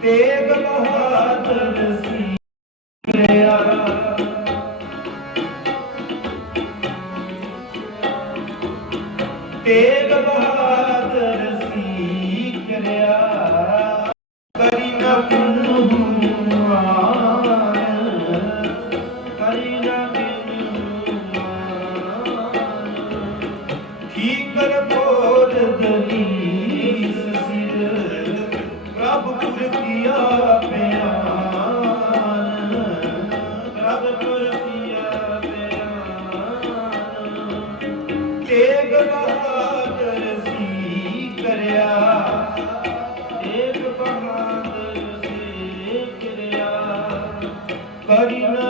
Pega Marina.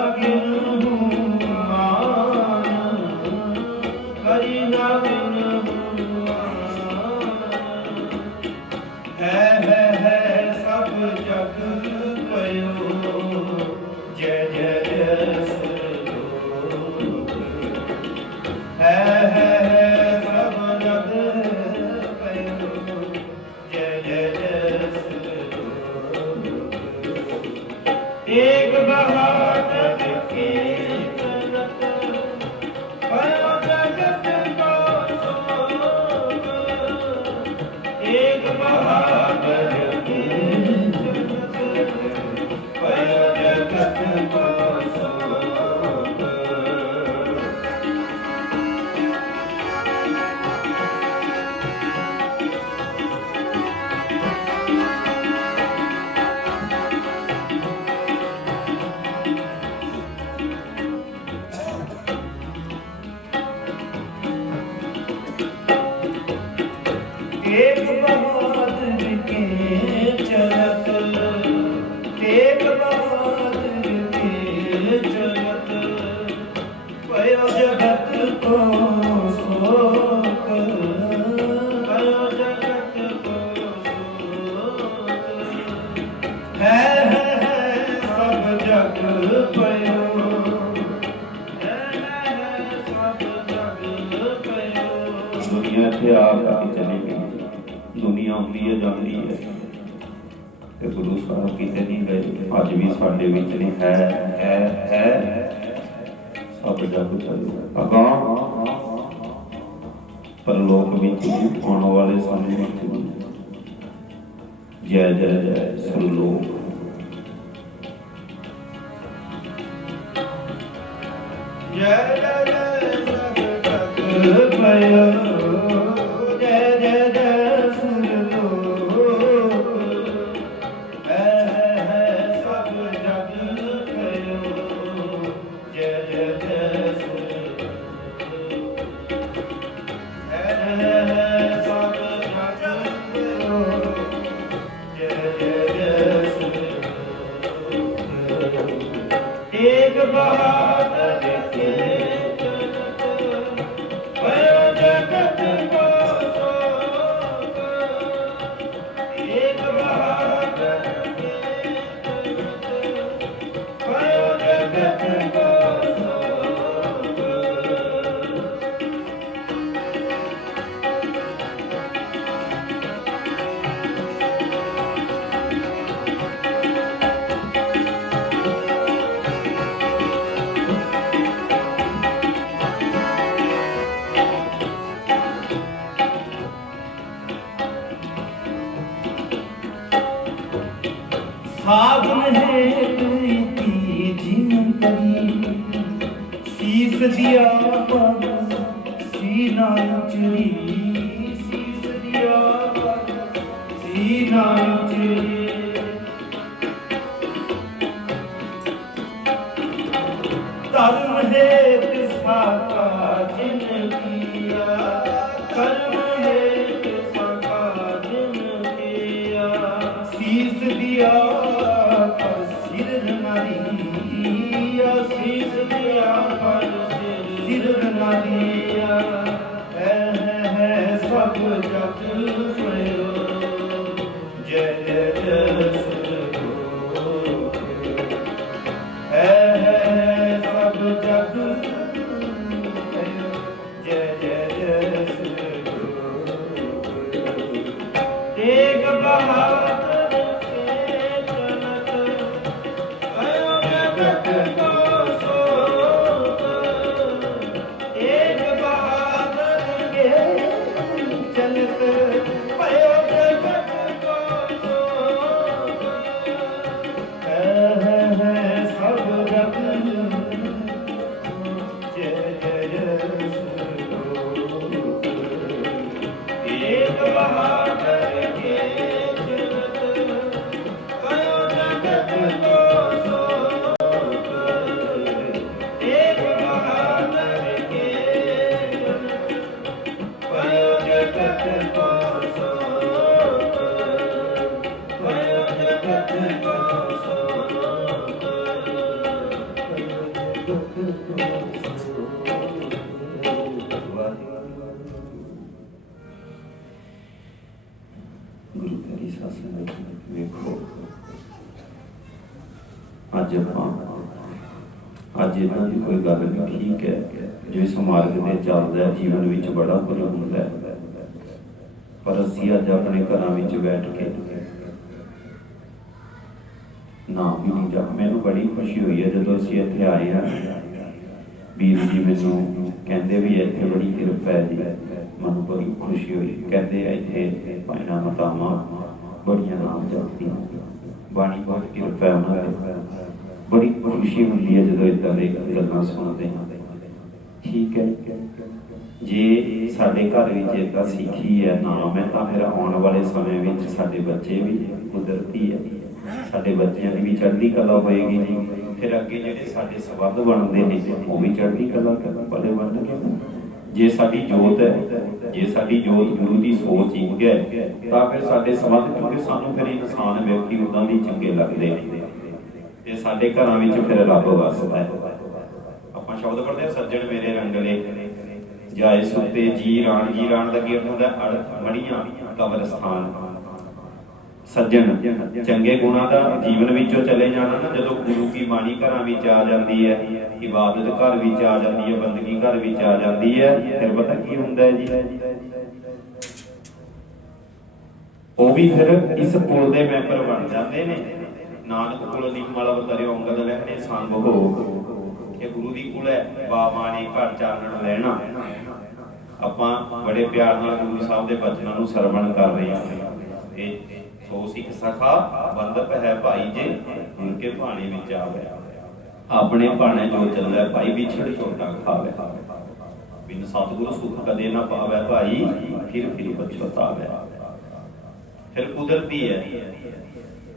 ਦੁਨੀਆ ਇੱਥੇ ਆ ਕੇ ਚਲੀ ਗਈ ਦੁਨੀਆ ਆਉਂਦੀ ਹੈ ਜਾਂਦੀ ਹੈ ਤੇ ਗੁਰੂ ਸਾਹਿਬ ਕਿਤੇ ਨਹੀਂ ਗਏ ਅੱਜ ਵੀ ਸਾਡੇ ਵਿੱਚ ਨੇ ਹੈ ਹੈ ਹੈ ਸਭ ਜਗ ਚੱਲਦਾ ਅਗਾਹ ਪਰਲੋਕ ਵਿੱਚ ਆਉਣ ਵਾਲੇ ਸਮੇਂ ਵਿੱਚ ਜੈ ਜੈ ਜੈ ਸਰਲੋਕ ਜੈ ਜੈ ਜੈ ਸਭ ਜਗ ਪਇਆ जिंदाबाद ਸਾਧਨ ਹੈ ਕੀ ਜੀਵਨ ਕਰੀ। ਸੀਸ ਦਿਆ ਪਗ ਸੀਨਾ ਚਰੀ ਸੀਸ ਦਿਆ ਪਗ ਸੀਨਾ ਬੈਠ ਕੇ। ਨਾਮ ਵੀ ਨਹੀਂ ਜਪ ਮੈਨੂੰ ਬੜੀ ਖੁਸ਼ੀ ਹੋਈ ਹੈ ਜਦੋਂ ਅਸੀਂ ਇੱਥੇ ਆਏ ਹਾਂ। ਵੀਰ ਜੀ ਮੈਨੂੰ ਕਹਿੰਦੇ ਵੀ ਇੱਥੇ ਬੜੀ ਕਿਰਪਾ ਹੈ ਜੀ। ਮੈਨੂੰ ਬੜੀ ਖੁਸ਼ੀ ਹੋਈ। ਕਹਿੰਦੇ ਇੱਥੇ ਪਾਇਨਾ ਮਤਾਮਾ ਬੜੀਆਂ ਨਾਮ ਜਪਦੀਆਂ। ਬਾਣੀ ਬਹੁਤ ਕਿਰਪਾ ਹੈ ਉਹਨਾਂ ਦੀ ਬੜੀ ਖੁਸ਼ੀ ਹੁੰਦੀ ਹੈ ਜਦੋਂ ਇਦਾਂ ਦੇ ਗੱਲਾਂ ਸੁਣਦੇ ਹਾਂ। ਠੀਕ ਹੈ ਜੇ ਸਾਡੇ ਘਰ ਵਿੱਚ ਇਦਾਂ ਸਿੱਖੀ ਹੈ ਨਾਮ ਹੈ ਤਾਂ ਫਿਰ ਆਉਣ ਵਾਲੇ ਸਮੇਂ ਵਿੱਚ ਸਾਡੇ ਬੱਚੇ ਵੀ ਕੁਦਰਤੀ ਹੈ। ਸਾਡੇ ਬੱਚਿਆਂ ਦੀ ਵੀ ਚੜ੍ਹਦੀ ਕਲਾ ਹੋਏਗੀ ਜੀ। ਫਿਰ ਅੱਗੇ ਜਿਹੜੇ ਸਾਡੇ ਸਬੰਧ ਬਣਦੇ ਨੇ, ਉਹ ਵੀ ਚੜ੍ਹਦੀ ਕਲਾ ਵਾਲੇ ਬਣਨਗੇ ਜੇ ਸਾਡੀ ਜੋਤ ਹੈ, ਜੇ ਸਾਡੀ ਜੋਤ ਗੁਰੂ ਦੀ ਸੋਚ ਇੱਕ ਹੈ, ਤਾਂ ਫਿਰ ਸਾਡੇ ਸਬੰਧ, ਕਿਉਂਕਿ ਸਾਨੂੰ ਫਿਰ ਇਨਸਾਨ ਵਿਅਕਤੀ ਉਦਾਂ ਦੀ ਚੰਗੇ ਲੱਗਦੇ ਨੇ। ਤੇ ਸਾਡੇ ਘਰਾਂ ਵਿੱਚ ਫਿਰ ਰੱਬ ਵਸਦਾ ਹੈ। ਆਪਾਂ ਸ਼ਬਦ ਪੜ੍ਹਦੇ ਸੱਜਣ ਮੇਰੇ ਰੰਗਲੇ। ਜਾਏ ਸੁਤੇ, ਜੀ ਰਾਣ ਜੀ ਰਾਣ ਦਾ ਕੀ ਅਰਥ ਹੁੰਦਾ ਅੜ ਮੜੀਆਂ ਕਬਰਸਤਾਨ ਸੱਜਣ, ਚੰਗੇ ਗੁਣਾਂ ਦਾ ਜੀਵਨ ਵਿੱਚੋਂ ਚਲੇ ਜਾਣਾ ਨਾ, ਜਦੋਂ ਗੁਰੂ ਕੀ ਬਾਣੀ ਘਰਾਂ ਵਿੱਚ ਆ ਜਾਂਦੀ ਹੈ, ਇਬਾਦਤ ਘਰ ਵਿੱਚ ਆ ਜਾਂਦੀ ਹੈ, ਬੰਦਗੀ ਘਰ ਵਿੱਚ ਆ ਜਾਂਦੀ ਹੈ, ਫਿਰ ਪਤਾ ਕੀ ਹੁੰਦਾ ਹੈ ਜੀ? ਉਹ ਵੀ ਫਿਰ ਇਸ ਪੁਲ ਦੇ ਮੈਂਬਰ ਬਣ ਜਾਂਦੇ ਨੇ। ਨਾਨਕ ਪੁਲ ਦੀ ਮਲ ਬਤਰਿਓ ਅੰਗਦ ਲੈਣੇ, ਸੰਗ ਹੋ ਇਹ ਗੁਰੂ ਦੀ ਕੁਲ ਹੈ ਬਾਬਾ ਘਰ ਚਾਨਣ ਲੈਣਾ। ਆਪਾਂ ਬੜੇ ਪਿਆਰ ਨਾਲ ਗੁਰੂ ਸਾਹਿਬ ਦੇ ਬਚਨਾਂ ਨੂੰ ਸਰਵਣ ਕਰ ਰਹੇ ਹਾਂ। ਇਹ ਸੋ ਸਿੱਖ ਸਖਾ ਬੰਦਪ ਹੈ ਭਾਈ ਜੇ ਉਨਕੇ ਭਾਣੇ ਵਿੱਚ ਆਵੇ ਆਪਣੇ ਭਾਣੇ ਜੋ ਚੱਲਦਾ ਭਾਈ ਵਿਛੜ ਛੋਟਾ ਖਾਵੇ। ਬਿਨ ਸਤਿਗੁਰੂ ਸੁਖ ਕਦੇ ਨਾ ਪਾਵੇ ਭਾਈ, ਫਿਰ ਫਿਰ ਪਛਤਾਵੇ। ਫਿਰ ਕੁਦਰਤੀ ਹੈ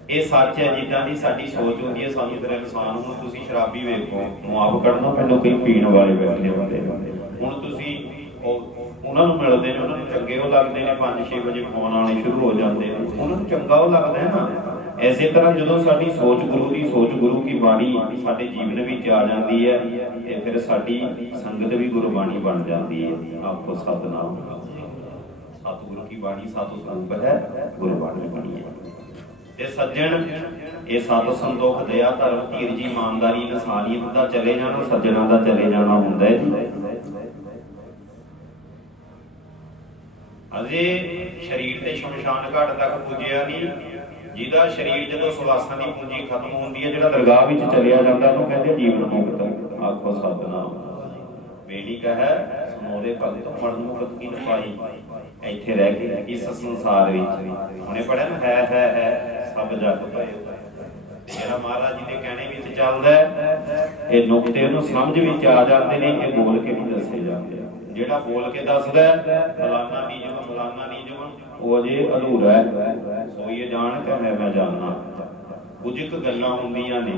ਇਹ ਸੱਚ ਹੈ, ਜਿੱਦਾਂ ਦੀ ਸਾਡੀ ਸੋਚ ਹੁੰਦੀ ਹੈ, ਸਾਨੂੰ ਫਿਰ ਇਨਸਾਨ, ਹੁਣ ਤੁਸੀਂ ਸ਼ਰਾਬੀ ਵੇਖੋ ਮੁਆਫ ਕਰਨਾ ਮੈਨੂੰ ਕੋਈ ਪੀਣ ਵਾਲੇ ਬੈਠੇ ਹੁੰਦੇ। ਹੁਣ ਤੁਸੀਂ ਉਹ ਉਹਨਾਂ ਨੂੰ ਮਿਲਦੇ ਨੇ, ਉਹਨਾਂ ਨੂੰ ਚੰਗੇ ਉਹ ਲੱਗਦੇ ਨੇ 5-6 ਵਜੇ ਫੋਨ ਆਉਣੇ ਸ਼ੁਰੂ ਹੋ ਜਾਂਦੇ ਨੇ। ਉਹਨਾਂ ਨੂੰ ਚੰਗਾ ਉਹ ਲੱਗਦਾ ਹੈ ਨਾ। ਐਸੇ ਤਰ੍ਹਾਂ ਜਦੋਂ ਸਾਡੀ ਸੋਚ ਗੁਰੂ ਦੀ ਸੋਚ ਗੁਰੂ ਕੀ ਬਾਣੀ ਸਾਡੇ ਜੀਵਨ ਵਿੱਚ ਆ ਜਾਂਦੀ ਹੈ, ਤੇ ਫਿਰ ਸਾਡੀ ਸੰਗਤ ਵੀ ਗੁਰਬਾਣੀ ਬਣ ਜਾਂਦੀ ਹੈ। ਆਪੋ ਸਤਨਾਮ। ਸਤਿਗੁਰੂ ਕੀ ਬਾਣੀ ਸਤਿ ਸਰੂਪ ਹੈ, ਗੁਰਬਾਣੀ ਬਣੀ ਹੈ। ਤੇ ਸੱਜਣ, ਇਹ ਸਤ ਸੰਤੋਖ, ਦਇਆ, ਧਰਮ, ਧੀਰਜ, ਇਮਾਨਦਾਰੀ, ਇਨਸਾਨੀਅਤ ਦਾ ਚਲੇ ਜਾਣਾ, ਸੱਜਣਾ ਦਾ ਚਲੇ ਜਾਣਾ ਹੁੰਦਾ ਹੈ ਜੀ ਅਜੇ ਸਰੀਰ ਤੇ ਸ਼ਮਸ਼ਾਨ ਘਾਟ ਤੱਕ ਪੁੱਜਿਆ ਨਹੀਂ। ਜਿਹਦਾ ਸਰੀਰ ਜਦੋਂ ਸਵਾਸਾਂ ਦੀ ਪੂੰਜੀ ਖਤਮ ਹੁੰਦੀ ਹੈ, ਜਿਹੜਾ ਦਰਗਾਹ ਵਿੱਚ ਚਲਿਆ ਜਾਂਦਾ, ਉਹਨੂੰ ਕਹਿੰਦੇ ਜੀਵਨ ਮੁਕਤ ਆਖੋ ਸਤਨਾਮ ਬੇੜੀ ਕਹੈ ਸਮੋਦੇ ਭਗਤ ਮਰਨ ਮੁਕਤ ਕੀ ਪਾਈ ਇੱਥੇ ਰਹਿ ਕੇ ਇਸ ਸੰਸਾਰ ਵਿੱਚ। ਹੁਣੇ ਪੜਿਆ ਨਾ, ਹੈ ਹੈ ਹੈ, ਸਭ ਜਗ ਪਏ। ਜਿਹੜਾ ਮਹਾਰਾਜ ਜੀ ਦੇ ਕਹਿਣੇ ਵਿੱਚ ਚੱਲਦਾ ਇਹ ਨੁਕਤੇ ਉਹਨੂੰ ਸਮਝ ਵਿੱਚ ਆ ਜਾਂਦੇ ਨੇ, ਇਹ ਬੋਲ ਕੇ ਨਹੀਂ ਦੱਸੇ ਜਾਂਦੇ। ਜਿਹੜਾ ਬੋਲ ਕੇ ਦੱਸਦਾ ਹੈ, ਫਲਾਨਾ ਨਿਯਮ ਫਲਾਨਾ ਨਿਯਮ ਉਹ ਅਜੇ ਅਧੂਰਾ ਹੈ। ਸੋ ਜਾਣ ਕੇ ਮੈਂ ਮੈਂ ਜਾਣਨਾ ਕੁਝ ਕੁ ਗੱਲਾਂ ਹੁੰਦੀਆਂ ਨੇ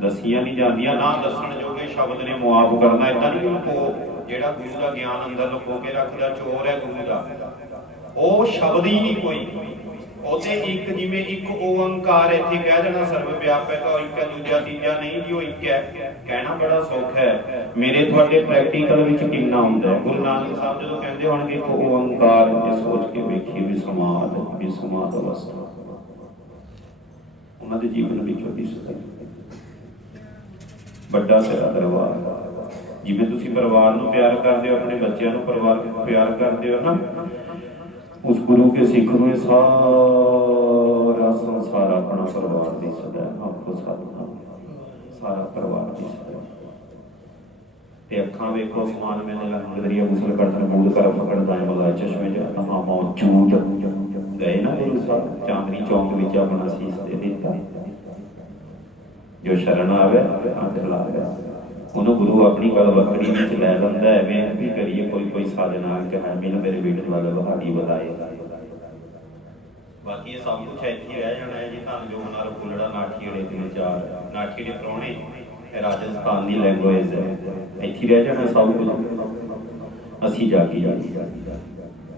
ਦੱਸੀਆਂ ਨਹੀਂ ਜਾਂਦੀਆਂ। ਨਾ ਦੱਸਣ ਜੋਗੇ ਸ਼ਬਦ ਨੇ ਮੁਆਫ ਕਰਨਾ ਇਦਾਂ ਨਹੀਂ ਲੁਕੋ ਜਿਹੜਾ ਗੁਰੂ ਦਾ ਗਿਆਨ ਅੰਦਰ ਲੁਕੋ ਕੇ ਰੱਖਦਾ ਚੋਰ ਹੈ ਗੁਰੂ ਦਾ। ਉਹ ਸ਼ਬਦ ਹੀ ਨਹੀਂ ਕੋਈ। ਉਹਤੇ ਇੱਕ ਜਿਵੇਂ ਇੱਕ ਓੰਕਾਰ ਇੱਥੇ ਕਹਿ ਦੇਣਾ ਸਰਵ ਵਿਆਪਕ ਉਹ ਇੱਕ ਦੂਜਾ ਤੀਜਾ ਨਹੀਂ ਜੀ, ਉਹ ਇੱਕ ਹੈ। ਕਹਿਣਾ ਬੜਾ ਸੌਖਾ ਹੈ। ਮੇਰੇ ਤੁਹਾਡੇ ਪ੍ਰੈਕਟੀਕਲ ਵਿੱਚ ਕਿੰਨਾ ਹੁੰਦਾ ਹੈ? ਗੁਰੂ ਨਾਨਕ ਸਾਹਿਬ ਜਦੋਂ ਕਹਿੰਦੇ ਹੋਣਗੇ ਇੱਕ ਓੰਕਾਰ ਇਹ ਸੋਚ ਕੇ ਵੇਖੀ ਵੀ ਸਮਾਦ ਵੀ ਸਮਾਦ ਅਵਸਥਾ। ਉਹਨਾਂ ਦੇ ਜੀਵਨ ਵਿੱਚ ਉਹ ਦਿਸਦਾ ਵੱਡਾ ਸਿਰਾ ਦਰਬਾਰ। ਜਿਵੇਂ ਤੁਸੀਂ ਪਰਿਵਾਰ ਨੂੰ ਪਿਆਰ ਕਰਦੇ ਹੋ, ਆਪਣੇ ਬੱਚਿਆਂ ਨੂੰ ਪਰਿਵਾਰ ਨੂੰ ਪਿਆਰ ਕਰਦੇ ਹੋ ਨਾ ਉਸ ਗੁਰੂ ਕੇ ਸਿੱਖ ਨੂੰ ਇਹ ਸਾਰਾ ਸੰਸਾਰ ਆਪਣਾ ਪਰਿਵਾਰ ਦਿਸਦਾ ਹੈ। ਆਪਕੋ ਸਾਧਨਾ ਸਾਰਾ ਪਰਿਵਾਰ ਦਿਸਦਾ ਹੈ। ਤੇ ਅੱਖਾਂ ਵੇਖੋ ਸਮਾਨ ਮੈਨੇ ਲੰਗ ਦਰਿਆ ਗੁਸਲ ਕਰਦਾ ਬੂਦ ਕਰ ਪਕੜਦਾ ਹੈ ਮਗਾ ਚਸ਼ਮੇ ਚ ਤਮਾ ਮੌਜੂਦ ਗਏ ਨਾ ਗੁਰੂ ਸਾਹਿਬ? ਚਾਂਦਨੀ ਚੌਂਕ ਵਿੱਚ ਆਪਣਾ ਸੀਸ ਦੇ ਦਿੱਤਾ। ਜੋ ਸ਼ਰਨ ਆਵੇ ਅੰਦਰ ਲਾਵੇ ਉਹਨੂੰ ਗੁਰੂ ਆਪਣੀ ਗੱਲ ਬੱਕਰੀ ਵਿੱਚ ਲੈ ਲੈਂਦਾ ਹੈ। ਐਵੇਂ ਵੀ ਕਰੀਏ ਕੋਈ ਕੋਈ ਸਾਜਣਾ ਕਿ ਹੈ ਮੈਨੂੰ ਮੇਰੇ ਬੇਟੇ ਵਾਲਾ ਬਹਾੜੀ ਬਤਾਏ ਬਾਕੀ ਇਹ ਸਭ ਕੁਝ ਇੱਥੇ ਹੀ ਰਹਿ ਜਾਣਾ ਹੈ ਜੀ ਧੰਨ ਜੋ ਨਾਲ ਫੁੱਲੜਾ ਨਾਠੀ ਅੜੇ ਤਿੰਨ ਚਾਰ ਨਾਠੀ ਦੇ ਪ੍ਰਾਹੁਣੇ ਇਹ ਰਾਜਸਥਾਨ ਦੀ ਲੈਂਗੁਏਜ ਹੈ। ਇੱਥੇ ਰਹਿ ਜਾਣਾ ਸਭ ਕੁਝ ਅਸੀਂ ਜਾਗੀ ਜਾਗੀ।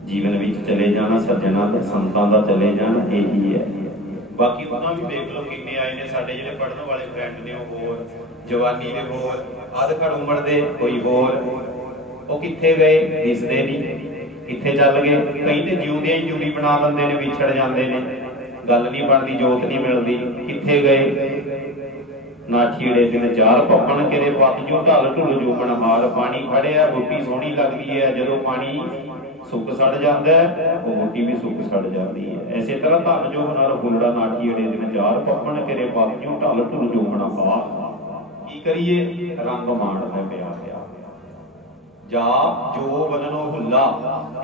ਜੀਵਨ ਵਿੱਚ ਚਲੇ ਜਾਣਾ ਸੱਜਣਾ ਤੇ ਸੰਤਾਂ ਦਾ ਚਲੇ ਜਾਣਾ ਇਹੀ ਹੈ। ਬਾਕੀ ਉਹਨਾਂ ਵੀ ਦੇਖ ਲਓ ਕਿੰਨੇ ਆਏ ਨੇ ਸਾਡੇ ਜਿਹੜੇ ਪੜ੍ਹਨ ਵਾਲੇ ਫਰੈਂਡ ਨੇ ਉਹ ਹੋਰ ਜਵਾਨੀ ਦੇ ਹੋਰ। ਅਧਖੜ ਉਮਰ ਦੇ ਕੋਈ ਹੋਰ। ਉਹ ਕਿੱਥੇ ਗਏ? ਦਿਸਦੇ ਨਹੀਂ। ਕਿੱਥੇ ਚੱਲ ਗਏ? ਕਈ ਤੇ ਜਿਉਂਦਿਆਂ ਹੀ ਜੂਰੀ ਬਣਾ ਦਿੰਦੇ ਨੇ, ਵਿਛੜ ਜਾਂਦੇ ਨੇ। ਗੱਲ ਨਹੀਂ ਬਣਦੀ ਜੋਤ ਨਹੀਂ ਮਿਲਦੀ। ਕਿੱਥੇ ਗਏ? ਨਾਠੀੜੇ ਦਿਨ ਚਾਰ ਪੱਪਣ ਕਿਰੇ ਪੱਤ ਜੋ, ਢਲ ਢੁਲ ਜੋ ਹਾਰ ਪਾਣੀ ਖੜਿਆ ਬੁੱਟੀ ਸੋਹਣੀ ਲੱਗਦੀ ਹੈ। ਜਦੋਂ ਪਾਣੀ ਸੁੱਕ ਸੜ ਜਾਂਦਾ ਉਹ ਬੁੱਟੀ ਵੀ ਸੁੱਕ ਸੜ ਜਾਂਦੀ ਹੈ। ਐਸੇ ਤਰ੍ਹਾਂ ਧਨ ਜੋ ਨਾਲ ਫੁੱਲੜਾ ਨਾਠੀੜੇ ਦਿਨ ਚਾਰ ਪੱਪਣ ਕਿਰੇ ਪੱਤ ਜੋ, ਢਲ ਢੁਲ ਜੋ ਹਾਰ ਕੀ ਕਰੀਏ? ਰੰਗ ਮਾਣਦਾ ਪਿਆ ਪਿਆ ਜਾ ਜੋ ਬਦਨੋ ਹੁੱਲਾ।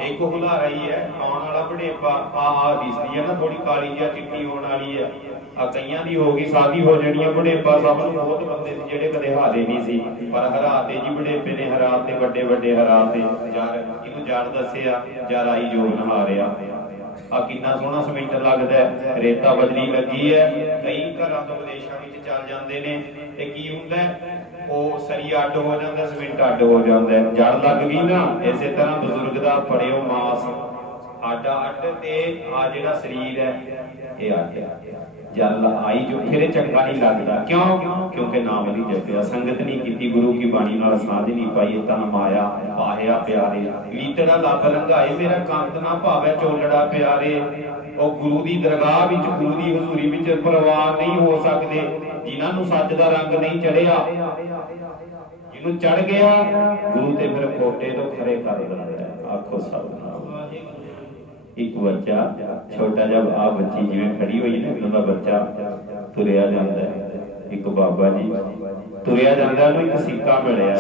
ਇੱਕ ਹੁੱਲਾ ਰਹੀ ਹੈ, ਆਉਣ ਵਾਲਾ ਬੜੇਪਾ ਆ ਆ ਦਿਸਦੀ ਹੈ ਨਾ ਥੋੜੀ ਕਾਲੀ ਜਾਂ ਚਿੱਟੀ ਹੋਣ ਵਾਲੀ ਹੈ ਆ ਕਈਆਂ ਦੀ ਹੋ ਗਈ ਸਾਦੀ, ਹੋ ਜਾਣੀ ਹੈ ਬੜੇਪਾ ਸਭ ਨੂੰ ਬਹੁਤ ਬੰਦੇ ਸੀ, ਜਿਹੜੇ ਕਦੇ ਹਾਰੇ ਨਹੀਂ ਸੀ। ਪਰ ਹਰਾਤੇ ਜੀ ਬੜੇਪੇ ਨੇ, ਹਰਾਤੇ ਵੱਡੇ ਵੱਡੇ ਹਰਾਤੇ। ਯਾਰ ਇਹਨੂੰ ਜੜ ਦੱਸਿਆ ਜਰ ਆਈ ਜੋ ਨਹਾਰਿਆ। ਆ ਕਿੰਨਾ ਸੋਹਣਾ ਸਮਿੰਟਰ ਲੱਗਦਾ ਹੈ। ਰੇਤਾ ਬਜਰੀ ਲੱਗੀ ਹੈ। ਕਈ ਘਰਾਂ ਤੋਂ ਵਿਦੇਸ਼ਾਂ ਵਿੱਚ ਚੱਲ ਜਾਂਦੇ ਨੇ। ਤੇ ਕੀ ਹੁੰਦਾ ਉਹ ਸਰੀ ਅੱਡ ਹੋ ਜਾਂਦਾ, ਸਮਿੰਟ ਅੱਡ ਹੋ ਜਾਂਦਾ ਜੜ ਲੱਗ ਗਈ ਨਾ, ਇਸੇ ਤਰ੍ਹਾਂ ਬਜ਼ੁਰਗ ਦਾ ਫੜਿਓ ਮਾਸ। ਆਡਾ ਅੱਡ ਤੇ ਆ ਜਿਹੜਾ ਸਰੀਰ ਹੈ, ਇਹ ਅੱਡ ਜਲ ਆਈ ਜੋ ਫਿਰ ਚੰਗਾ ਨਹੀਂ ਲੱਗਦਾ। ਕਿਉਂ? ਕਿਉਂਕਿ ਨਾਮ ਨਹੀਂ ਜਪਿਆ। ਸੰਗਤ ਨਹੀਂ ਕੀਤੀ, ਗੁਰੂ ਕੀ ਬਾਣੀ ਨਾਲ ਸਾਧ ਨਹੀਂ ਪਾਈ। ਤਨ ਮਾਇਆ ਪਾਹਿਆ ਪਿਆਰੇ। ਲੀਤੜਾ ਲੱਭ ਰੰਗਾਏ ਮੇਰਾ ਕੰਤ ਨਾ ਭਾਵੇਂ, ਚੋਲੜਾ ਪਿਆਰੇ। ਉਹ ਗੁਰੂ ਦੀ ਦਰਗਾਹ ਵਿੱਚ, ਗੁਰੂ ਦੀ ਹਜ਼ੂਰੀ ਵਿੱਚ ਪਰਵਾਰ ਨਹੀਂ ਹੋ ਸਕਦੇ। ਜਿਨ੍ਹਾਂ ਨੂੰ ਸੱਚ ਦਾ ਰੰਗ ਨਹੀਂ ਚੜਿਆ। ਜਿਹਨੂੰ ਚੜ ਗਿਆ, ਗੁਰੂ ਤੇ ਫਿਰ ਖੋਟੇ ਤੋਂ ਖਰੇ ਕਰ ਦਿੰਦਾ ਆਖੋ ਸਤਿਨਾਮ ਇੱਕ ਬੱਚਾ ਛੋਟਾ ਜਿਹਾ ਆ ਬੱਚੀ ਜਿਵੇਂ ਖੜੀ ਹੋਈ ਨਾ, ਉਹਦਾ ਬੱਚਾ ਤੁਰਿਆ ਜਾਂਦਾ ਹੈ, ਇੱਕ ਬਾਬਾ ਜੀ। ਤੁਰਿਆ ਜਾਂਦਾ, ਉਹਨੂੰ ਇੱਕ ਸਿੱਕਾ ਮਿਲਿਆ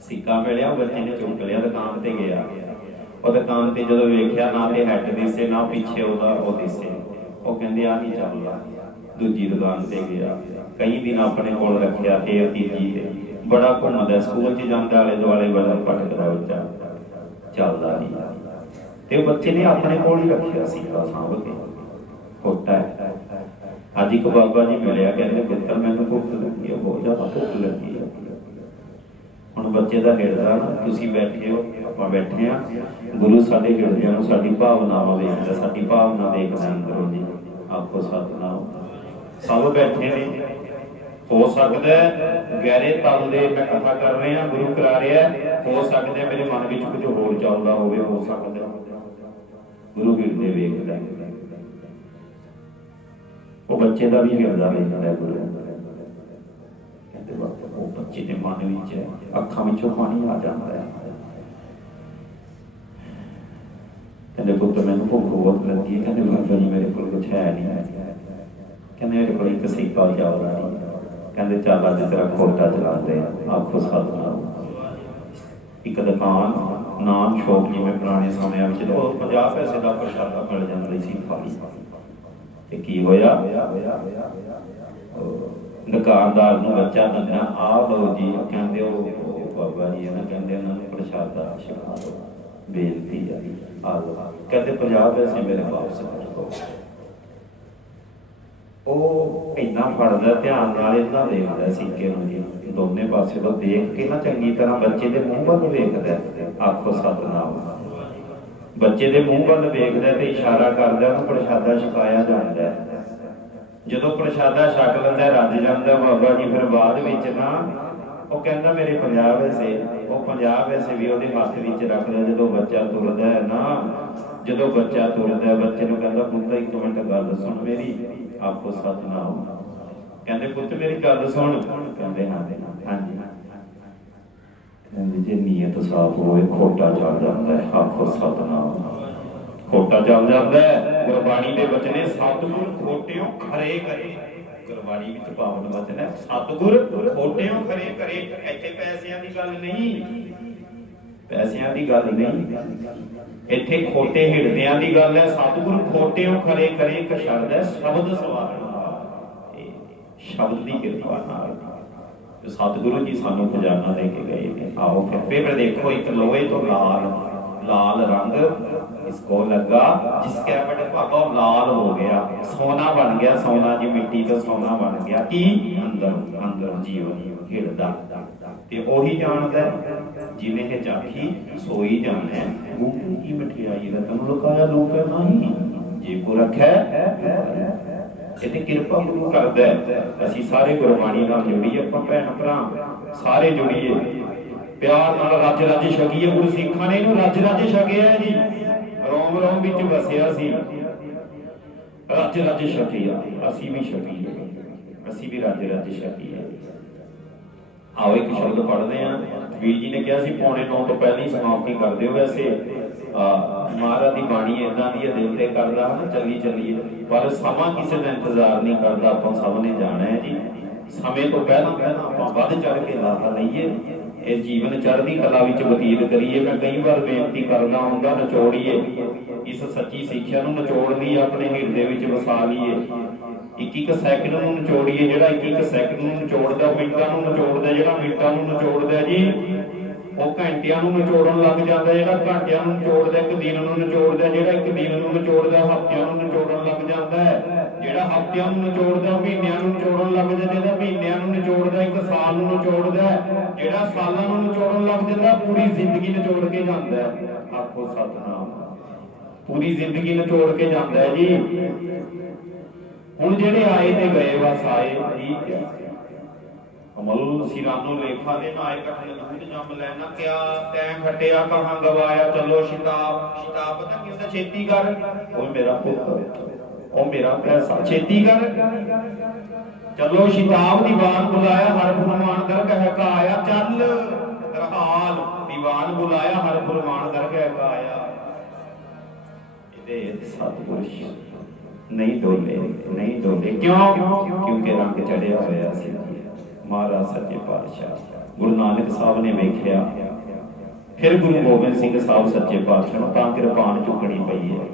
ਸਿੱਕਾ ਮਿਲਿਆ ਬੱਚੇ ਨੇ ਚੁੱਕ ਲਿਆ, ਦੁਕਾਨ ਤੇ ਗਿਆ। ਉਹ ਦੁਕਾਨ ਤੇ ਜਦੋਂ ਵੇਖਿਆ, ਨਾ ਤੇ ਹੈਡ ਦਿਸੇ, ਨਾ ਪਿੱਛੇ ਉਹਦਾ, ਉਹ ਦਿਸੇ। ਉਹ ਕਹਿੰਦੇ ਆ ਨਹੀਂ ਚੱਲਦਾ ਦੂਜੀ ਦੁਕਾਨ ਤੇ ਗਿਆ। ਕਈ ਦਿਨ ਆਪਣੇ ਕੋਲ ਰੱਖਿਆ ਫੇਰ ਤੀਜੀ ਤੇ। ਬੜਾ ਘੁੰਮਦਾ, ਸਕੂਲ 'ਚ ਜਾਂਦਾ ਆਲੇ ਦੁਆਲੇ ਬੜਾ ਭਟਕਦਾ ਬੱਚਾ ਚੱਲਦਾ ਨਹੀਂ। ਤੇ ਉਹ ਬੱਚੇ ਨੇ ਆਪਣੇ ਕੋਲ ਹੀ ਰੱਖਿਆ ਸੀ ਸਾਂਭ ਕੇ। ਕੋਟਾ ਹੈ। ਅੱਜ ਇੱਕ ਬਾਬਾ ਜੀ ਮਿਲਿਆ, ਕਹਿੰਦੇ ਪੁੱਤਰ ਮੈਨੂੰ ਭੁੱਖ ਲੱਗੀ ਹੈ ਬਹੁਤ ਜ਼ਿਆਦਾ ਭੁੱਖ ਲੱਗੀ ਹੈ ਹੁਣ ਬੱਚੇ ਦਾ ਹਿਰਦਾ ਤੁਸੀਂ ਬੈਠੇ ਹੋ, ਆਪਾਂ ਬੈਠੇ ਆ ਗੁਰੂ ਸਾਡੇ ਹਿਰਦਿਆਂ ਨੂੰ ਸਾਡੀ ਭਾਵਨਾਵਾਂ ਵੇਖਦਾ, ਸਾਡੀ ਭਾਵਨਾ ਦੇਖਦਾ ਅੰਦਰੋਂ ਜੀ। ਆਪਕੋ ਸਤਨਾਮ। ਸਭ ਬੈਠੇ ਨੇ। ਹੋ ਸਕਦਾ ਗਹਿਰੇ ਤਲ ਦੇ ਮੈਂ ਕਥਾ ਕਰ ਰਿਹਾ, ਗੁਰੂ ਕਰਾ ਰਿਹਾ ਹੋ। ਸਕਦਾ ਮੇਰੇ ਮਨ ਵਿੱਚ ਕੁਝ ਹੋਰ ਚੱਲਦਾ ਹੋਵੇ, ਹੋ ਸਕਦਾ ਹੈ। ਗੁਰੂ ਹਿਰਦੇ ਵੇਖਦਾ ਉਹ ਬੱਚੇ ਦਾ ਵੀ ਹਿਰਦਾ ਵੇਖਦਾ ਗੁਰੂ ਕਹਿੰਦੇ ਬਾਬਾ, ਉਹ ਬੱਚੇ ਦੇ ਮਨ ਵਿੱਚ ਅੱਖਾਂ ਵਿੱਚੋਂ ਪਾਣੀ ਆ ਜਾਂਦਾ ਹੈ। ਕਹਿੰਦੇ ਪੁੱਤ, ਮੈਨੂੰ ਭੁੱਖ ਬਹੁਤ ਲੱਗੀ ਹੈ। ਕਹਿੰਦੇ ਬਾਬਾ ਜੀ, ਮੇਰੇ ਕੋਲ ਕੁਝ ਹੈ ਨਹੀਂ। ਕਹਿੰਦੇ ਮੇਰੇ ਕੋਲ ਇੱਕ ਸਿੱਕਾ ਚੱਲਦਾ ਨਹੀਂ ਕਹਿੰਦੇ ਚੱਲ ਅੱਜ ਤੇਰਾ ਖੋਟਾ ਚਲਾਉਂਦੇ ਆ ਆਖੋ ਸਤਨਾਮ। ਇੱਕ ਦੁਕਾਨ ਨਾਮ ਸ਼ੌਪ ਜਿਵੇਂ ਪੁਰਾਣੇ ਸਮਿਆਂ ਵਿੱਚ ਉਹ 50 ਪੈਸੇ ਦਾ ਪ੍ਰਸ਼ਾਦਾ ਮਿਲ ਜਾਂਦਾ ਸੀ ਥਾਲੀ ਤੇ ਕੀ ਹੋਇਆ? ਦੁਕਾਨਦਾਰ ਨੂੰ ਬੱਚਾ ਦਿੰਦਾ ਆ ਲਓ ਜੀ, ਕਹਿੰਦੇ ਉਹ ਬਾਬਾ ਜੀ ਇਹਨਾਂ ਕਹਿੰਦੇ ਉਹਨਾਂ ਨੂੰ ਪ੍ਰਸ਼ਾਦਾ ਛਕਾ ਦਿਓ ਬੇਨਤੀ ਆ ਆ ਲਓ। ਕਹਿੰਦੇ 50 ਪੈਸੇ ਮੇਰੇ ਵਾਪਸ ਕਰ ਦਿਓ। ਉਹ ਇੰਨਾ ਫੜਦਾ, ਧਿਆਨ ਨਾਲ ਇਹਨਾਂ ਦੇਖਦਾ ਸਿੱਕੇ ਨੂੰ ਜੀ ਦੋਨੇ ਪਾਸੇ ਤੋਂ ਦੇਖ ਕੇ ਨਾ ਚੰਗੀ ਤਰ੍ਹਾਂ ਬੱਚੇ ਦੇ ਮੂੰਹ ਵੱਲ ਵੇਖਦਾ ਆਖੋ ਸਤਨਾਮ। ਬੱਚੇ ਦੇ ਮੂੰਹ ਵੱਲ ਵੇਖਦਾ ਤੇ ਇਸ਼ਾਰਾ ਕਰਦਾ ਉਹਨੂੰ ਪ੍ਰਸ਼ਾਦਾ ਛਕਾਇਆ ਜਾਂਦਾ ਜਦੋਂ ਪ੍ਰਸ਼ਾਦਾ ਛਕ ਲੈਂਦਾ ਰੱਜ ਜਾਂਦਾ ਬਾਬਾ ਜੀ, ਫਿਰ ਬਾਅਦ ਵਿੱਚ ਨਾ ਉਹ ਕਹਿੰਦਾ ਮੇਰੇ 50 ਪੈਸੇ, ਉਹ 50 ਪੈਸੇ ਵੀ ਉਹਦੇ ਹੱਥ ਵਿੱਚ ਰੱਖਦਾ ਜਦੋਂ ਬੱਚਾ ਤੁਰਦਾ ਹੈ ਨਾ, ਜਦੋਂ ਬੱਚਾ ਤੁਰਦਾ ਬੱਚੇ ਨੂੰ ਕਹਿੰਦਾ, ਪੁੱਤ, ਇੱਕ ਮਿੰਟ ਗੱਲ ਸੁਣ ਮੇਰੀ, ਆਪੋ ਸਤਨਾਮ। ਕਹਿੰਦੇ ਪੁੱਤ ਮੇਰੀ ਗੱਲ ਸੁਣ। ਕਹਿੰਦੇ ਹਾਂ, ਹਾਂਜੀ। ਕਹਿੰਦੇ ਜੇ ਨੀਅਤ ਸਾਫ਼ ਹੋਵੇ ਖੋਟਾ ਚੱਲ ਜਾਂਦਾ ਹੈ ਆਖੋ ਸਤਨਾਮ। ਖੋਟਾ ਚੱਲ ਜਾਂਦਾ ਹੈ, ਗੁਰਬਾਣੀ ਦੇ ਬਚਨੇ ਸਤਿਗੁਰ ਖੋਟਿਓ ਖਰੇ ਕਰੇ। ਗੁਰਬਾਣੀ ਵਿੱਚ ਪਾਵਨ ਬਚਨ ਹੈ, ਸਤਿਗੁਰ ਖੋਟਿਓ ਖਰੇ ਕਰੇ। ਇੱਥੇ ਪੈਸਿਆਂ ਦੀ ਗੱਲ ਨਹੀਂ। ਪੈਸਿਆਂ ਦੀ ਗੱਲ ਨਹੀਂ। ਇੱਥੇ ਖੋਟੇ ਹਿਰਦਿਆਂ ਦੀ ਗੱਲ ਹੈ, ਸਤਿਗੁਰ ਖੋਟਿਓ ਖਰੇ ਕਰੇ, ਇੱਕ ਸ਼ਬਦ ਹੈ, ਸ਼ਬਦ ਸਵਾਰਨ ਸ਼ਬਦ ਦੀ ਕਿਰਪਾ ਨਾਲ। ਤੇ ਸਤਿਗੁਰੂ ਜੀ ਸਾਨੂੰ ਖਜ਼ਾਨਾ ਦੇ ਕੇ ਗਏ ਨੇ, ਆਓ ਫਿਰ ਪੇਪਰ ਦੇਖੋ, ਇੱਕ ਲੋਹੇ ਤੋਂ ਲਾਲ ਲਾਲ ਰੰਗ ਇਸ ਕੋ ਲੱਗਾ, ਜਿਸ ਕੇ ਬੜੇ ਭਾਗੋ ਲਾਲ ਹੋ ਗਿਆ। ਸੋਨਾ ਬਣ ਗਿਆ, ਸੋਨਾ ਜੀ ਮਿੱਟੀ ਤੋਂ ਸੋਨਾ ਬਣ ਗਿਆ। ਕੀ? ਅੰਦਰ ਅੰਦਰ ਜੀਵਨ ਹਿਰਦਾ ਤੇ ਉਹੀ ਜਾਣਦਾ ਜਿਵੇਂ ਇਹ ਚਾਖੀ ਸੋਈ ਜਾਣੈ ਮੂੰਹ ਕੀ ਮਠਿਆਈ ਰਤਨ ਲੁਕਾਇਆ ਲੋਕੈ ਨਹੀਂ ਜੇ ਕੋ ਰੱਖੈ ਇਤੇ ਕਿਰਪਾ ਗੁਰੂ ਕਰਦਾ ਹੈ। ਅਸੀਂ ਸਾਰੇ ਗੁਰਬਾਣੀ ਨਾਲ ਜੁੜੀਏ ਆਪਾਂ ਭੈਣ ਭਰਾ ਸਾਰੇ ਜੁੜੀਏ। ਪਿਆਰ ਨਾਲ ਰੱਜ ਰੱਜ ਛਕੀਏ, ਗੁਰੂ ਸਿੱਖਾਂ ਨੇ ਇਹਨੂੰ ਰੱਜ ਰੱਜ ਛਕਿਆ ਜੀ। ਰੋਮ ਰੋਮ ਵਿੱਚ ਵਸਿਆ ਸੀ। ਰੱਜ ਰੱਜ ਛਕਿਆ, ਅਸੀਂ ਵੀ ਛਕੀਏ। ਅਸੀਂ ਵੀ ਰੱਜ ਰੱਜ ਛਕੀਏ। ਆਓ ਇੱਕ ਸ਼ਬਦ ਪੜ੍ਹਦੇ ਆਂ ਵੀਰ ਜੀ ਨੇ ਕਿਹਾ ਸੀ, ਪੌਣੇ 9 ਤੋਂ ਪਹਿਲਾਂ ਹੀ ਸਮਾਪਤੀ ਕਰ ਦਿਓ ਵੈਸੇ। ਮਹਾਰਾਜ ਦੀ ਬਾਣੀ ਇਦਾਂ ਦੀ ਹੈ, ਦਿਲ ਤੇ ਕਰਦਾ ਹੈ ਨਾ ਚੱਲੀ ਪਰ ਸਮਾਂ ਕਿਸੇ ਦਾ ਇੰਤਜ਼ਾਰ ਨਹੀਂ ਕਰਦਾ, ਆਪਾਂ ਸਭ ਨੇ ਜਾਣਾ ਹੈ ਜੀ। ਸਮੇਂ ਤੋਂ ਪਹਿਲਾਂ ਪਹਿਲਾਂ ਆਪਾਂ ਵੱਧ ਚੜ ਕੇ ਲਾਹਾ ਲਈਏ। ਇਹ ਜੀਵਨ ਚੜ੍ਹਦੀ ਕਲਾ ਵਿੱਚ ਬਤੀਤ ਕਰੀਏ। ਮੈਂ ਕਈ ਵਾਰ ਬੇਨਤੀ ਕਰਦਾ ਹੁੰਦਾ ਨਚੋੜੀਏ। ਇਸ ਸੱਚੀ ਸਿੱਖਿਆ ਨੂੰ ਨਚੋੜ ਲਈ, ਆਪਣੇ ਹਿਰਦੇ ਵਿੱਚ ਵਸਾ ਲਈਏ। ਇੱਕ ਇੱਕ ਸੈਕਿੰਡ ਨੂੰ ਨਿਚੋੜੀਏ ਜਿਹੜਾ ਇੱਕ ਇੱਕ ਸੈਕਿੰਡ ਨੂੰ ਨਿਚੋੜਦਾ ਮਿੰਟਾਂ ਨੂੰ ਨਿਚੋੜਦਾ ਜਿਹੜਾ ਮਿੰਟਾਂ ਨੂੰ ਨਿਚੋੜਦਾ ਜੀ ਉਹ ਘੰਟਿਆਂ ਨੂੰ ਨਿਚੋੜਨ ਲੱਗ ਜਾਂਦਾ ਜਿਹੜਾ ਘੰਟਿਆਂ ਨੂੰ ਨਿਚੋੜਦਾ ਇੱਕ ਦਿਨ ਨੂੰ ਨਿਚੋੜਦਾ ਜਿਹੜਾ ਇੱਕ ਦਿਨ ਨੂੰ ਨਿਚੋੜਦਾ ਹਫ਼ਤਿਆਂ ਨੂੰ ਨਿਚੋੜਨ ਲੱਗ ਜਾਂਦਾ ਜਿਹੜਾ ਹਫ਼ਤਿਆਂ ਨੂੰ ਨਿਚੋੜਦਾ ਮਹੀਨਿਆਂ ਨੂੰ ਨਿਚੋੜਨ ਲੱਗ ਜਾਂਦਾ ਜਿਹੜਾ ਮਹੀਨਿਆਂ ਨੂੰ ਨਿਚੋੜਦਾ ਇੱਕ ਸਾਲ ਨੂੰ ਨਿਚੋੜਦਾ ਹੈ, ਜਿਹੜਾ ਸਾਲਾਂ ਨੂੰ ਨਿਚੋੜਨ ਲੱਗ ਜਾਂਦਾ ਪੂਰੀ ਜ਼ਿੰਦਗੀ ਨਿਚੋੜ ਕੇ ਜਾਂਦਾ ਆਖੋ ਸਤਨਾਮ। ਪੂਰੀ ਜ਼ਿੰਦਗੀ ਨਿਚੋੜ ਕੇ ਜਾਂਦਾ ਜੀ। ਹੁਣ ਜਿਹੜੇ ਆਏ ਤੇ ਗਏ ਬਸ ਆਏ, ਠੀਕ ਹੈ। ਅਮਲ ਸਿਰਾਨੋ ਲੇਖਾ ਦੇ ਨਾ ਆਏ ਕਠਨ ਦੂਤ ਜੰਮ ਲੈਣਾ ਕਿਆ ਤੈਂ ਖਟਿਆ ਕਹਾਂ ਗਵਾਇਆ, ਚਲੋ ਸ਼ਿਤਾਬ ਸ਼ਿਤਾਬ ਪਤਾ ਕੀ ਹੁੰਦਾ, ਛੇਤੀ ਕਰ। ਉਹ ਮੇਰਾ ਪੁੱਤ, ਉਹ ਮੇਰਾ ਪੈਸਾ ਛੇਤੀ ਕਰ। ਚਲੋ ਸ਼ਿਤਾਬ ਦੀਵਾਨ ਬੁਲਾਇਆ, ਹਰ ਫਰਮਾਨ ਦਰ ਕਹਿ ਕਾ ਆਇਆ, ਚੱਲ। ਰਹਾਲ ਦੀਵਾਨ ਬੁਲਾਇਆ, ਹਰ ਫਰਮਾਨ ਦਰ ਕਹਿ ਕਾ ਆਇਆ। ਇਹਦੇ ਸਤਿਪੁਰਸ਼ ਨਹੀਂ ਡੋਲੇ ਨਹੀਂ ਡੋਲੇ। ਕਿਉਂ? ਕਿਉਂਕਿ ਰੰਗ ਚੜਿਆ ਹੋਇਆ ਸੀ। ਮਹਾਰਾਜ ਸੱਚੇ ਪਾਤਸ਼ਾਹ। ਗੁਰੂ ਨਾਨਕ ਸਾਹਿਬ ਨੇ ਵੇਖਿਆ। ਫਿਰ ਗੁਰੂ ਗੋਬਿੰਦ ਸਿੰਘ ਸਾਹਿਬ ਸੱਚੇ ਪਾਤਸ਼ਾਹ ਨੂੰ ਤਾਂ ਕਿਰਪਾਨ ਚੁੱਕਣੀ ਪਈ ਹੈ।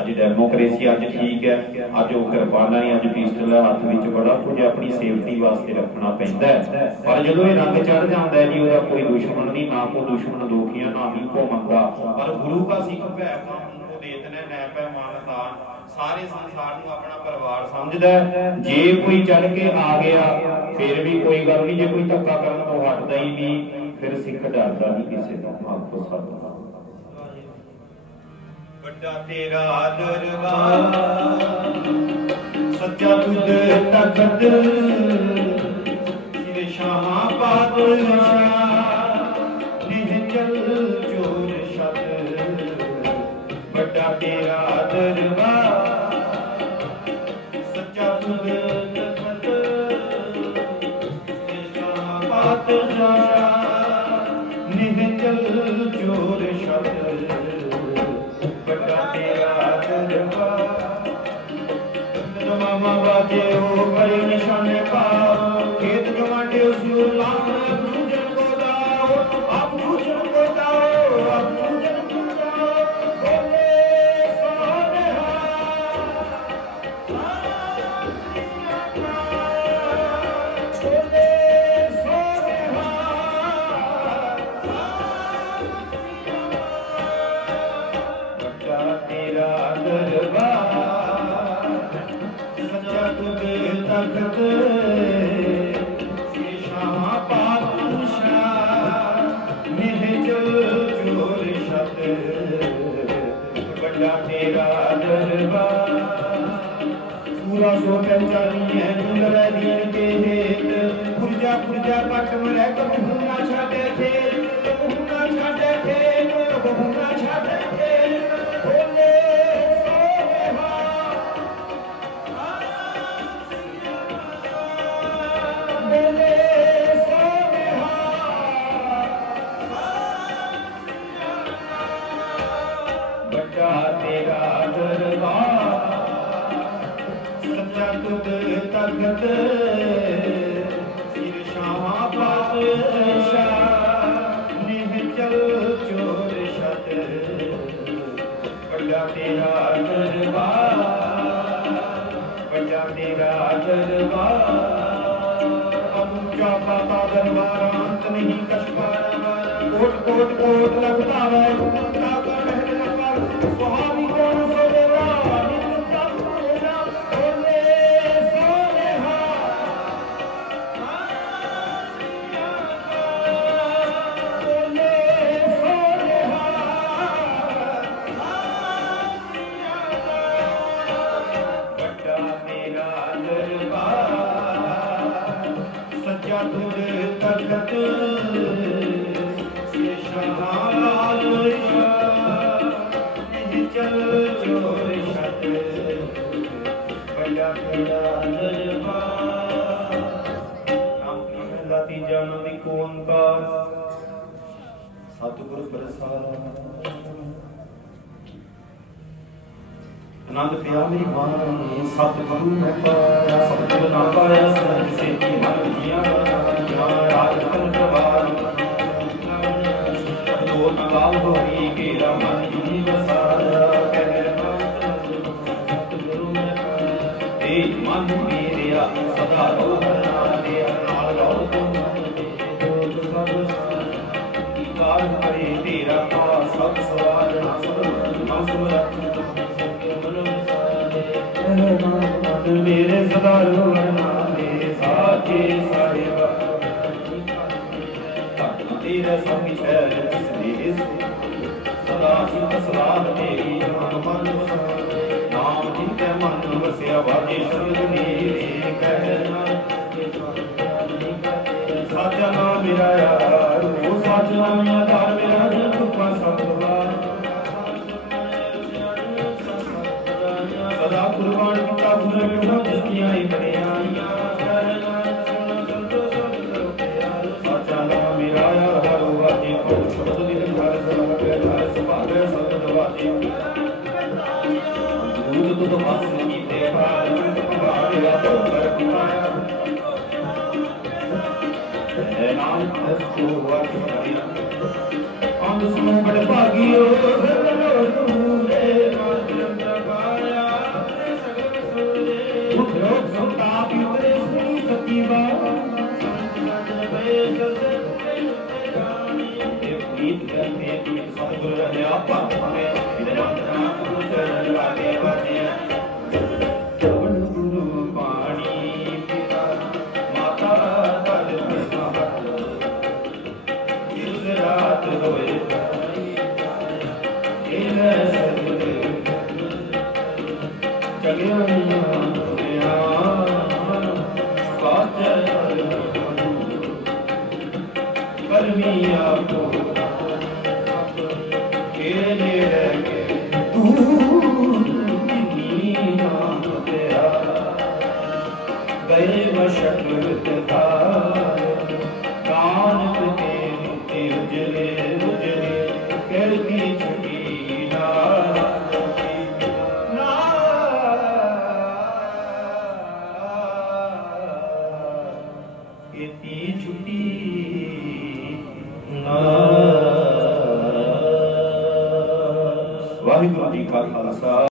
ਅੱਜ ਡੈਮੋਕ੍ਰੇਸੀ ਅੱਜ ਠੀਕ ਹੈ। ਅੱਜ ਉਹ ਕਿਰਪਾਨਾਂ ਨਹੀਂ ਅੱਜ ਪਿਸਟਲ ਹੱਥ ਵਿੱਚ ਬੜਾ ਕੁਝ ਆਪਣੀ ਸੇਫਟੀ ਵਾਸਤੇ ਰੱਖਣਾ ਪੈਂਦਾ ਪਰ ਜਦੋਂ ਇਹ ਰੰਗ ਚੜ ਜਾਂਦਾ ਹੈ ਜੀ, ਉਹਦਾ ਕੋਈ ਦੁਸ਼ਮਣ ਨਹੀਂ, ਨਾ ਕੋ ਦੁਸ਼ਮਣ ਦੋਖੀਆਂ, ਨਾ ਹੀ ਕੋ ਮੰਦਾ ਪਰ ਗੁਰੂ ਕਾ ਸਿੱਖ ਭੈ ਕਾ ਕੋ ਦੇਤਨੇ ਨੈ ਪੈ ਮਾਨਤਾ ਸਾਰੇ ਸੰਸਾਰ ਨੂੰ ਆਪਣਾ ਪਰਿਵਾਰ ਸਮਝਦਾ ਹੈ। ਜੇ ਕੋਈ ਚੜ ਕੇ ਆ ਗਿਆ, ਫਿਰ ਵੀ ਕੋਈ ਗੱਲ ਨਹੀਂ। ਜੇ ਕੋਈ ਧੱਕਾ ਕਰਨ ਤੋਂ ਹਟਦਾ ਹੀ ਨਹੀਂ, ਫਿਰ ਸਿੱਖ ਡਰਦਾ ਨਹੀਂ ਕਿਸੇ ਤੋਂ ਆਖੋ ਸਤਿ ਵੱਡਾ ਤੇਰਾ ਦਰਬਾਰ, ਸੱਚਾ ਤੁਧ ਤਖਤ, ਸਿਰ ਸ਼ਾਹ ਪਾਤਸ਼ਾਹ। ਜਦੋਂ ਮਾਮਾ ਬਾਜੇ ਉਹ Thank you. ਤੇਰਾ ਦਰਬਾਰ, ਵੱਡਾ ਤੇਰਾ ਦਰਬਾਰ। ਅਮੁਚਾ ਪਾਤਾ ਦਰਬਾਰ ਅੰਤ ਨਹੀਂ ਕਸ਼ਮਾਰ ਕੋਟ ਕੋਟ ਕੋਟ ਲਗਤਾਵਾ ਆਨੰਦ ਪਿਆ ਮੇਰੀ ਬਾਣੀ ਸਤਿਗੁਰੂ ਮੈਂ ਪਾਇਆ, ਸਤਿਗੁਰ ਨਾ ਪਾਇਆ ਸਤ ਸੇਤੀ ਮਨ ਜੀਆ ਜਾ ਰਾਜ ਕਰ ਪ੍ਰਵਾਨ ਦੋ ਨਵਾਲ ਹੋਈ ਕੇਰਾ ਮਨ ਮੇਰੇ ਸਦਾ ਰੋਣਾ ਸਾਚੇ ਸਾਹਿਬਾ ਤਤ ਤੇਰਾ ਸੰਗ ਹੈ ਜਿਸ ਸਦਾ ਸਿਧ ਸਲਾਹ ਤੇਰੀ ਨਾਮ ਮਨ ਵਸਾਏ ਨਾਮ ਜਿਨਕੇ ਮਨ ਵਸਿਆ ਵਾਜੇ ਸ਼ਬਦ ਨੀਰੇ ਕਹਿਣਾ ਸਾਚਾ ਨਾਮ ਮੇਰਾ ਯਾਰ, ਉਹ ਸਾਚਾ ਨਾਮ ਆਧਾਰ ਮੇਰਾ ਜਨ ਤੁਪਾ ਸਭ ਸਦਾ ਕੁਰਬਾਨ ਕੀਤਾ ਗੁਰ ਮੇਰਾ ਯਾਰ ਹਰ ਵਾਜੇ ਕੋ ਸ਼ਬਦ ਦੀ ਹਰ ਸਭਾ ਕੇ ਹਰ ਸਭਾ ਕੇ ਸਬਦ ਵਾਜੇ ਦੂਤ ਤੁਧ ਮਸ ਨਹੀਂ ਤੇ ਭਾਰ ਭਾਰ ਲਾ ਤੋ ਕਰ ਪਾਇਆ ਹੈ ਨਾਮ ਅਸ ਕੋ ਵਾਟ ਕਰੀ ਅੰਦ ਸੁਨੋ ਬੜ ਭਾਗਿਓ ਚਲਿਆ